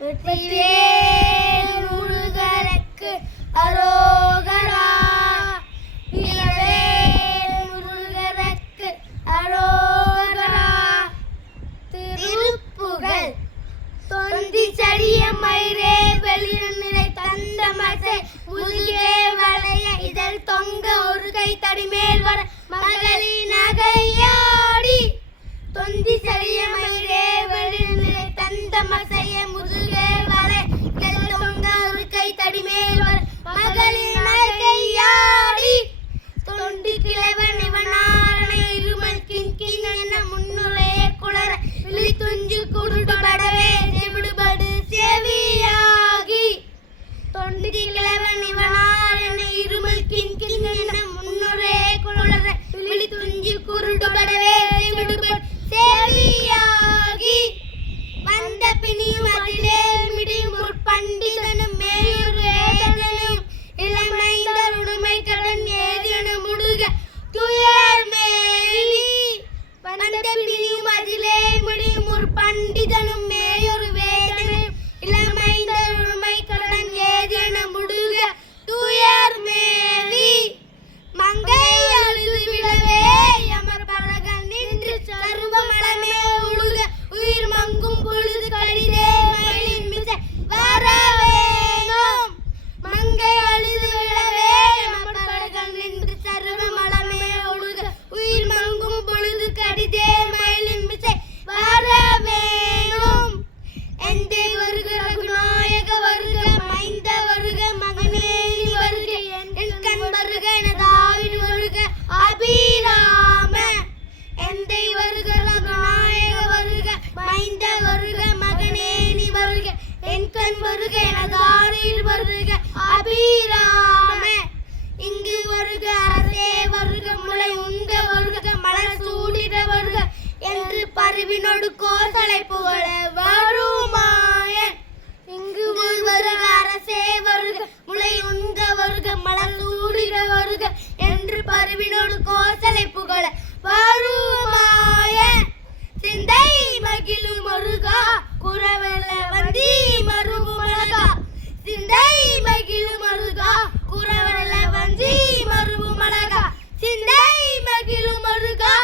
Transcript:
வெற்றிவேல் முருகனுக்கு அரோகரா. வீரவேல் முருகனுக்கு அரோகரா. திருப்புகழ் தொந்தி சரிய மயிரே வெளியில் நிலை தந்த மசை முதுகே வளைய இதழ் தொங்க ஒரு கை தடிமேல் வர மகளிர் நகையாடி. தொந்தி சரிய மயிரே வெளியில் நிலை தந்த மசைய முதுகே வளைய இதழ் தொங்க ஒரு கை தடிமேல் வர மகளிர் நகையாடி. தொண்டி கிழவன் இவனாரணை இருமல் கிண்கின் என முன்னுரையே குளர விழி துஞ்சு குருடுபடவே செவிடுபடு செவியாகி. தொண்டி கிழவன் இவனாரணை இருமல் கிண்கின் என முன்னுரையே குளர விழி துஞ்சு குருடுபடவே செவிடுபடு செவியாகி. வந்த பிணியும் அதிலே மிடியும் ஒரு பண்டிதனும் மேலூர் வேதனும் இளமைந்தர் உடுமை கடன் ஏதியன முடுக துயர் மேவி. வந்த பிணியும் அதிலே முடியும் ஒரு பண்டிதனும் மேயொரு வேதனும் இளமைந்தர் உடுமை கடன் ஏதியன முடுக துயர் மேவி. மங்கை அழுது விடவே அமர் பழகன் நின்று சருவமளமே உழுக உயிர் மங்கும் பொழுது கடிதே மயிலின் மிசை வரவேணும். மங்கை அழுது விடவே அமர் பழகன் நின்று சருவமளமே உழுக உயிர் மங்கும் பொழுது கடிதே மயிலின் மிசை வரவேணும். எந்தை வருக ரகுநாயக வருக மைந்த வருக மகனேனி வருக என் கண் வருக எனதாவின் வருக அபிராம. எந்தை வருக ரகுநாயக வருக மைந்த வருக மகனேனி வருக என் கண் வருக எனதாரில் வருக அபிராம. இங்கு வருக அரசே வருக முளை உண்க வருக மலர் சூடிட வருக என்று பருவினோடு கோசலை புகழ வருமாயன். இங்கு வருக அரசே வருக முளை உண்க வருக மலர் சூடிட வருக என்று பருவினோடு கோசலை புகழ வருமாயன். சிந்தை மகிழும் மருகா குறவல வந்தி மருகு மலகா. சிந்தை மகிழும் மருகா குறவல வந்தி மருகு மலகா. சிந்தை மகிழும் மருகா